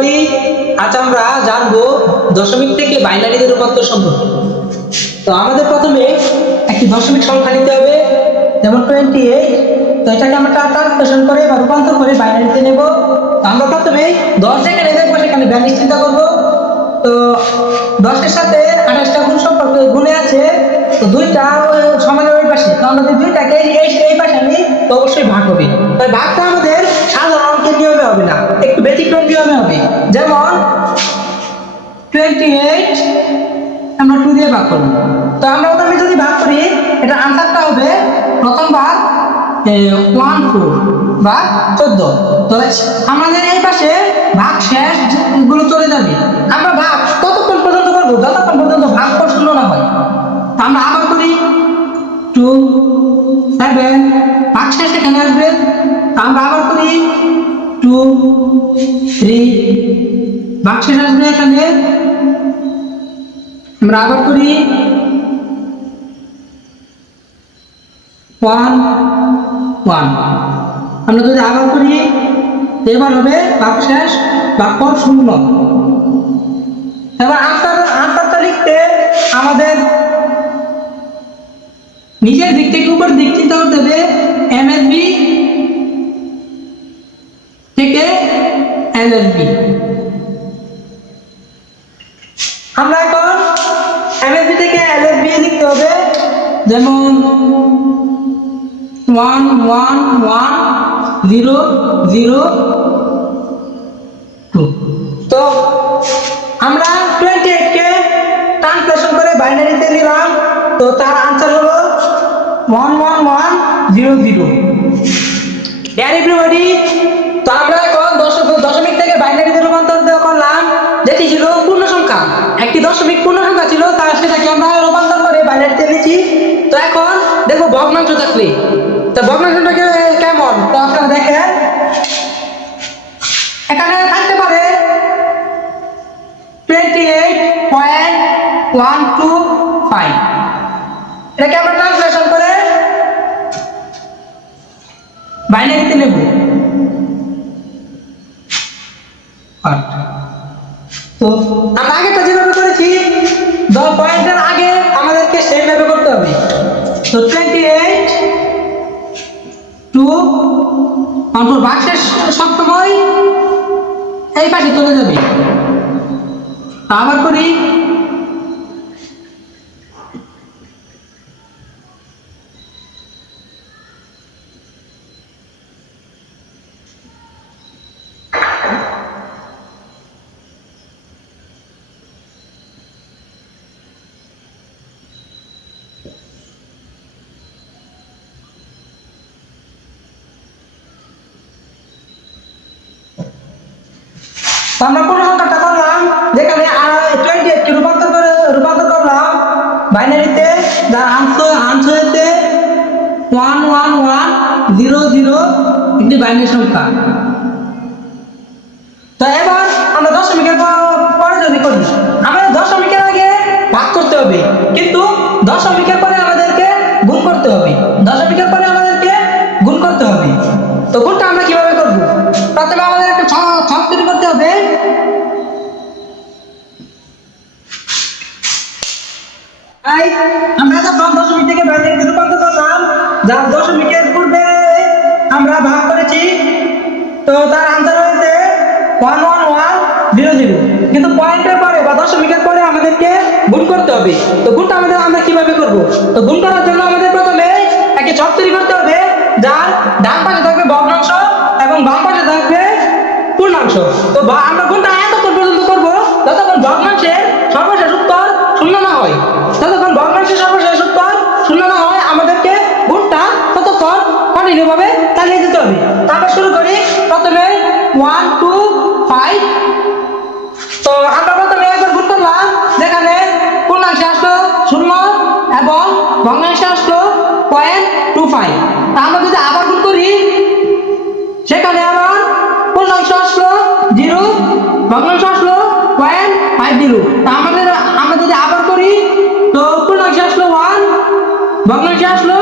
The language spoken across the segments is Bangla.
এভরিবডি, আজ আমরা জানবো দশমিক থেকে বাইনারিতে রূপান্তর সম্পর্কে। তো আমাদের প্রথমে একটি দশমিক সংখ্যা নিতে হবে, যেমন 28। তো এটাকে আমরা ট্রান্সলেশন করে বা রূপান্তর করে বাইনারিতে নেব। তো আমরা প্রথমে 10 যেখানে দেখবো সেখানে 42 চিন্তা করবো। তো 10-এর সাথে 28টা গুণ সম্পর্ক গুণে আছে, তো দুইটা সমানের ওই পাশে। তো আমরা যদি দুইটাকে এই পাশে আনি তো অবশ্যই ভাগ হবে। তাই ভাগটা আমাদের সাধারণ অঙ্কের নিয়মে হবে না, একটু ব্যতিক্রম নিয়মে হবে। যেমন 28 আমরা 2 দিয়ে ভাগ করব। তো আমরা প্রথমে যদি ভাগ করি, এটা আনসারটা হবে প্রথম ভাগ 14 বা 14। তো আমাদের এই পাশে ভাগ শেষ গুলো চলে যাবে। আমরা ভাগ ততক্ষণ পর্যন্ত করবো যতক্ষণ পর্যন্ত ভাগফল শূন্য না হয়। তো আমরা আবার করি 2 7, ভাগ শেষ এখানে আসবে। আমরা আবার করি 2 3, ভাগ শেষ আসবে এখানে। আমরা আবার করি 1 1। আমরা যদি আবার করি এবার হবে ভাগ শেষ ভাগফল শূন্য। এবার আনসারটা লিখতে আমাদের নিচের দিক থেকে উপর দিক চিন্তা করতে হবে। এমএসবি থেকে এলএসবি। আমরা এখন এমএসবি থেকে এলএসবি লিখতে হবে, যেমন 1 1 1 0 0 2। তো আমরা 28 কে ট্রান্সলেশন করে বাইনারিতে নিলাম। তো তার আনসার হলো 1 1 1 0 0। ডিয়ার এভরিবডি, তো আমরা এখন দশমিক থেকে বাইনারিতে রূপান্তর করলাম, যেটি ছিল পূর্ণ সংখ্যা। একটি দশমিক পূর্ণ সংখ্যা ছিল, তার সেটাকে আমরা রূপান্তর করে বাইনারিতে এনেছি। তো এখন দেখো ভগ্নাংশ থাকলে, তো ভগ্নাংশটাকে কেমন, তো আপনারা দেখেন এখানে থাকতে পারে 28.125। এটাকে আমরা ট্রান্সলেশন করে বাইনারিতে নেব। তো আমরা আগেটা যেভাবে করেছি 10 পয়েন্টের আগে আমাদেরকে সেইভাবে করতে হবে। তো 28 2 অন্তর বাক্সের সবসময় এই পাশে চলে যাবে। আবার করি আমরা পূর্ণ সংখ্যাটা করলাম, যেখানে 28 কে রূপান্তর করলাম বাইনারিতে, যার আনসার হয়েছে 1 1 1 0 0, একটি বাইনারি সংখ্যা। তো এবার আমরা দশমিকের পরে যদি করি, আমাদের দশমিকের আগে ভাগ করতে হবে, কিন্তু দশমিকের পরে আমাদেরকে গুণ করতে হবে। দশমিকের পরে আমাদেরকে গুণ করতে হবে। তো গুণটা আমরা কিভাবে করব? প্রথমে আমাদের একটা ছক তৈরি করতে হবে। আমরা যখন দশমিক থেকে বাইনারিতে রূপান্তর করলাম, যার দশমিকের পূর্বে আমরা ভাগ করেছি, তো তার আনসার হয়েছে 1 1 1 0 0। কিন্তু পয়েন্টের পরে বা দশমিকের পরে আমাদেরকে গুণ করতে হবে। তো গুণটা আমরা কিভাবে করব? তো গুণ করার জন্য আমাদের প্রথমে একটা ছক তৈরি করতে হবে, যার ডান পাশে থাকবে ভগ্নাংশ এবং বাম পাশে থাকবে পূর্ণাংশ। তো আমরা গুণটা এতক্ষণ পর্যন্ত করব যতক্ষণ ভগ্নাংশের সর্বশেষ উত্তর শূন্য না হয়। যতক্ষণ ভগ্নাংশের সর্বশেষ উত্তর শূন্য না হয়, আমাদেরকে গুণটা ততক্ষণ কন্টিনিউ ভাবে চালিয়ে যেতে হবে। তারপর শুরু করি প্রথমে 1 2 5। তো আমরা প্রথমে একবার গুণ করলাম, যেখানে পূর্ণাংশে আসলো 0 এবং ভগ্নাংশে আসলো 0.25। তা আমরা যদি আবার গুণ করি, সেখানে আবার পূর্ণাংশ আসলো 0, ভগ্নাংশ আসলো 0.50। তা আমরা যদি আবার করি, তো পূর্ণাংশে আসলো 1, ভগ্নাংশে আসলো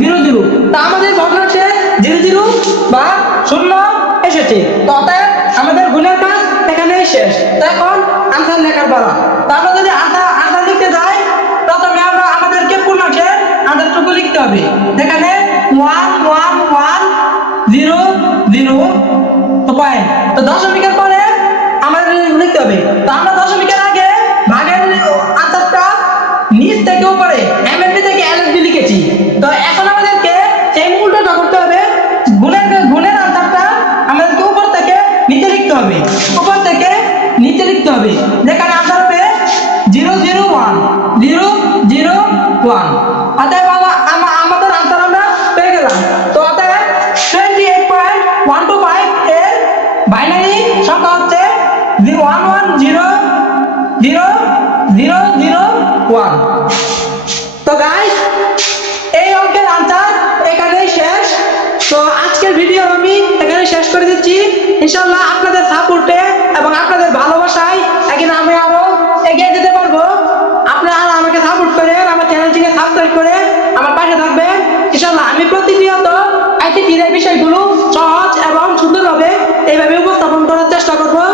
0 0। তা আমাদের ভগ্নাংশে 0 0 বা 0 এসেছে। তো অতএব আমাদের গুণের কাজ এখানে শেষ। তো এখন আনসার লেখার পালা। তো আমরা যদি আনসার লিখতে যাই, প্রথমে আমরা আমাদেরকে পূর্ণাংশের আনসারটুকু লিখতে হবে। এখানে 1 1 1 0 0 তো পয়েন্ট। তো দশমিকের পরে আমাদের লিখতে হবে। তো আমরা দশমিকের আগে ভাগের আনসারটা নিচ থেকে উপরে এমএলবি থেকে এলএসবি লিখেছি। তো এখন আমাদেরকে সেই উল্টোটা করতে হবে। গুণের আনসারটা আমাদেরকে উপর থেকে নিচে লিখতে হবে, উপর থেকে নিচে লিখতে হবে। যেখানে আনসার হবে 0 0 1 0 0 1। অতএব আমাদের আনসার আমরা পেয়ে গেলাম। তো অতএব 28.125 এর বাইনারি সংখ্যা হচ্ছে 11000001। তো গাইস, এই অঙ্কের আনসার এখানেই শেষ। তো আজকের ভিডিও আমি এখানে শেষ করে দিচ্ছি। ইনশাআল্লাহ আপনাদের সাপোর্টে এবং আপনাদের ভালোবাসায় একদিন আমি আরো এগিয়ে যেতে পারবো। আপনারা আমাকে সাপোর্ট করে আমার চ্যানেলটিকে সাবস্ক্রাইব করে আমার পাশে থাকবেন। ইনশাআল্লাহ আমি প্রতিনিয়ত আইসিটির বিষয়গুলো সহজ এবং সুন্দরভাবে এইভাবে